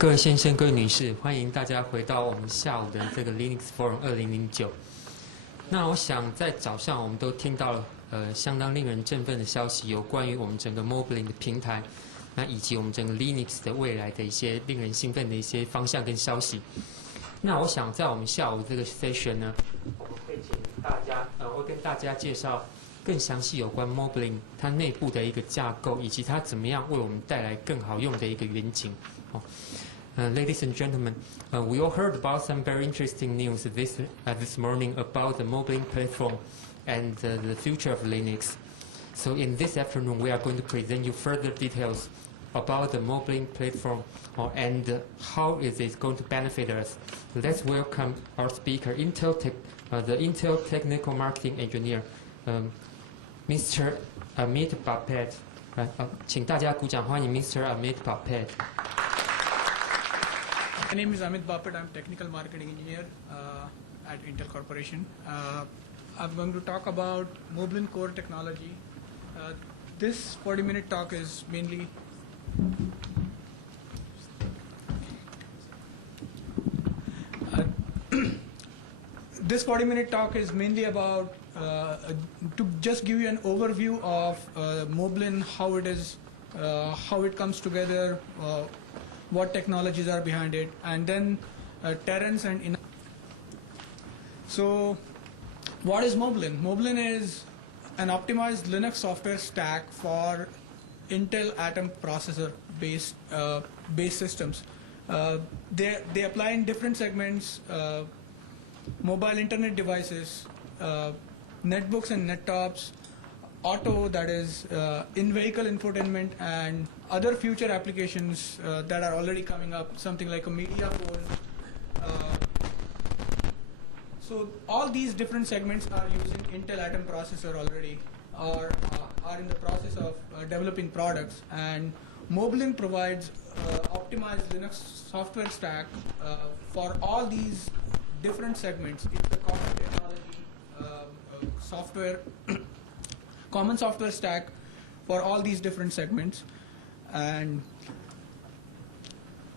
各位先生、各位女士，欢迎大家回到我们下午的这个 Linux Forum 2009。那我想在早上我们都听到了相当令人振奋的消息，有关于我们整个 Moblin 的平台，那以及我们整个 Linux 的未来的一些令人兴奋的一些方向跟消息。那我想在我们下午这个 session 呢，我们会请大家会跟大家介绍更详细有关 Moblin 它内部的一个架构，以及它怎么样为我们带来更好用的一个远景。Ladies and gentlemen, we all heard about some very interesting news this morning about the Moblin platform and the future of Linux. So in this afternoon, we are going to present you further details about the Moblin platform and how is it going to benefit us. Let's welcome our speaker, the Intel Technical Marketing Engineer, Mr. Amit Bapat. 请大家鼓掌欢迎 Mr. Amit Bapat. My name is Amit Bapat. I'm Technical Marketing Engineer at Intel Corporation. I'm going to talk about Moblin core technology. This 40-minute talk is mainly about to just give you an overview of Moblin, how it is, how it comes together, what technologies are behind it, and then Terence and So what is Moblin? Moblin is an optimized Linux software stack for Intel Atom processor based systems. They apply in different segments: mobile internet devices, netbooks and nettops, auto, that is in-vehicle infotainment, and other future applications that are already coming up, something like a media phone. So all these different segments are using Intel Atom processor already, or are in the process of developing products. And Moblin provides optimized Linux software stack for all these different segments. It's a common technology common software stack for all these different segments. And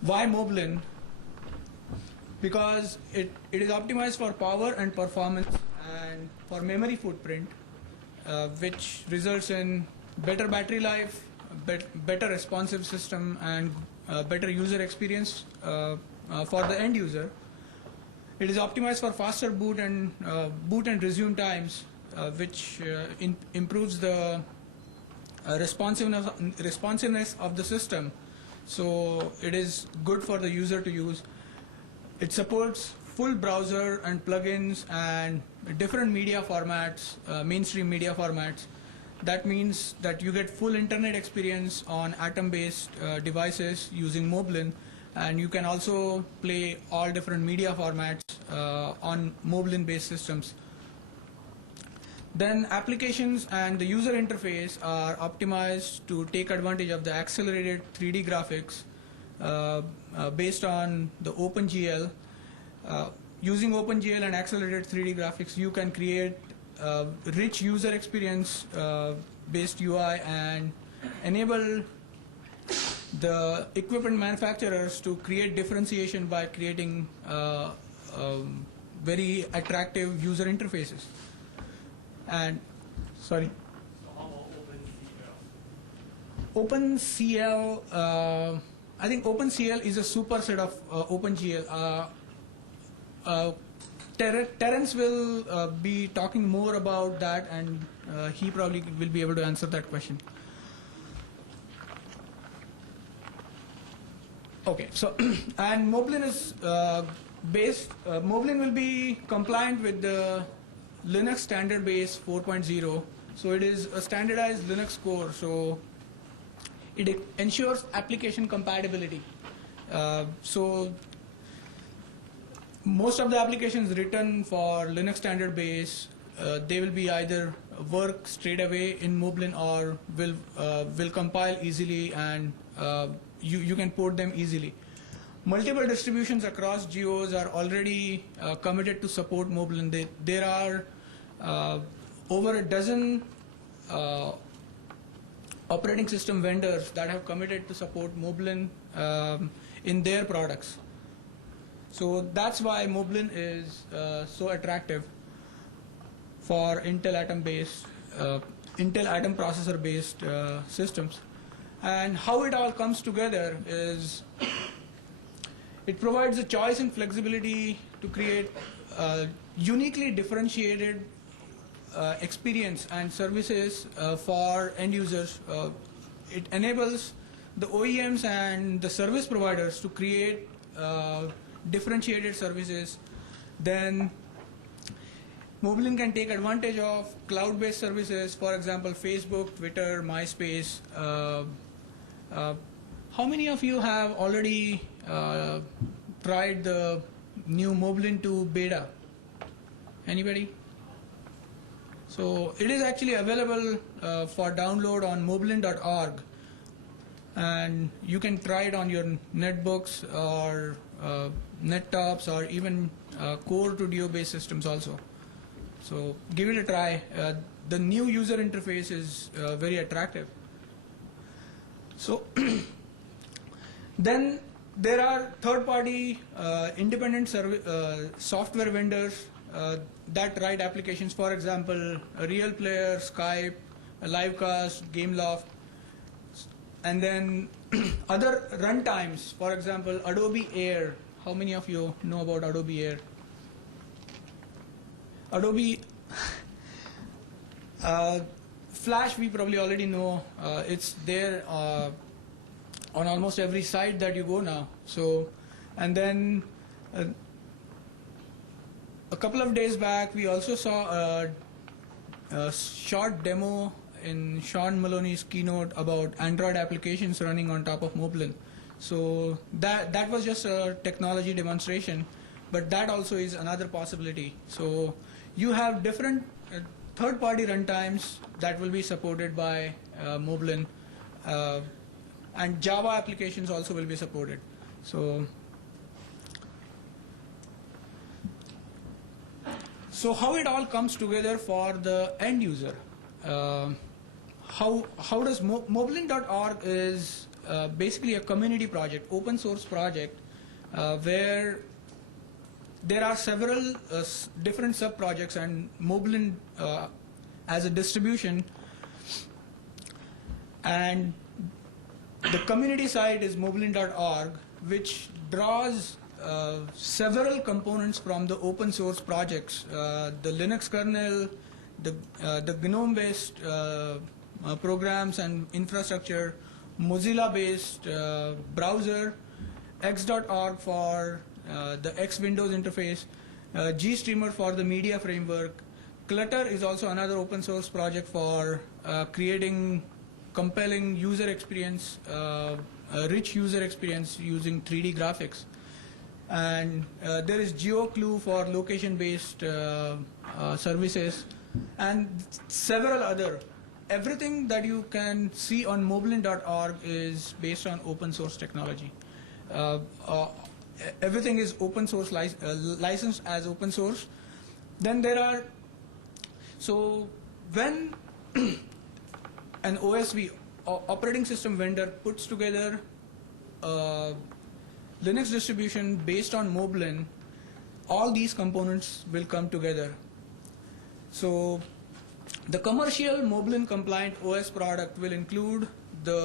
why Moblin? Because it is optimized for power and performance and for memory footprint, which results in better battery life, better responsive system, and better user experience for the end user. It is optimized for faster boot and resume times, which improves the responsiveness of the system. So it is good for the user to use. It supports full browser and plugins and different media formats, mainstream media formats. That means that you get full internet experience on Atom-based devices using Moblin, and you can also play all different media formats on Moblin-based systems. Then applications and the user interface are optimized to take advantage of the accelerated 3D graphics based on the OpenGL. Using OpenGL and accelerated 3D graphics, you can create rich user experience based UI and enable the equipment manufacturers to create differentiation by creating very attractive user interfaces. And sorry. So how about OpenCL? I think OpenCL is a superset of OpenGL. Terence will be talking more about that, and he probably will be able to answer that question. Okay, so and Moblin is Moblin will be compliant with the Linux standard base 4.0. So it is a standardized Linux core. So it ensures application compatibility. So most of the applications written for Linux standard base, they will be either work straight away in Moblin or will compile easily, and you can port them easily. Multiple distributions across geos are already committed to support Moblin. There are over a dozen operating system vendors that have committed to support Moblin in their products. So that's why Moblin is so attractive for Intel Atom processor based systems. And how it all comes together is it provides a choice and flexibility to create uniquely differentiated experience and services for end users. It enables the OEMs and the service providers to create differentiated services. Then Moblin can take advantage of cloud-based services, for example, Facebook, Twitter, MySpace. How many of you have already tried the new Moblin 2 beta? Anybody? So it is actually available for download on moblin.org, and you can try it on your netbooks or nettops or even core to DO based systems also. So give it a try. The new user interface is very attractive. So then there are third-party independent software vendors that write applications. For example, Real Player, Skype, Livecast, Gameloft, and then other runtimes. For example, Adobe Air. How many of you know about Adobe Air? Adobe Flash, we probably already know. It's there on almost every site that you go now. So, and then a couple of days back, we also saw a short demo in Sean Maloney's keynote about Android applications running on top of Moblin. So that was just a technology demonstration, but that also is another possibility. So you have different third-party runtimes that will be supported by Moblin, and Java applications also will be supported. So how it all comes together for the end user? How does Moblin.org is basically a community project, open source project, where there are several different sub-projects, and Moblin as a distribution, and the community site is moblin.org, which draws several components from the open source projects, the Linux kernel, the GNOME-based programs and infrastructure, Mozilla-based browser, x.org for the X Windows interface, GStreamer for the media framework. Clutter is also another open source project for creating compelling user experience, rich user experience using 3D graphics. And there is GeoClue for location-based services, and several other. Everything that you can see on moblin.org is based on open source technology. Everything is open source, licensed as open source. Then there are, so when an OSV, operating system vendor, puts together a Linux distribution based on Moblin, all these components will come together. So the commercial Moblin compliant OS product will include the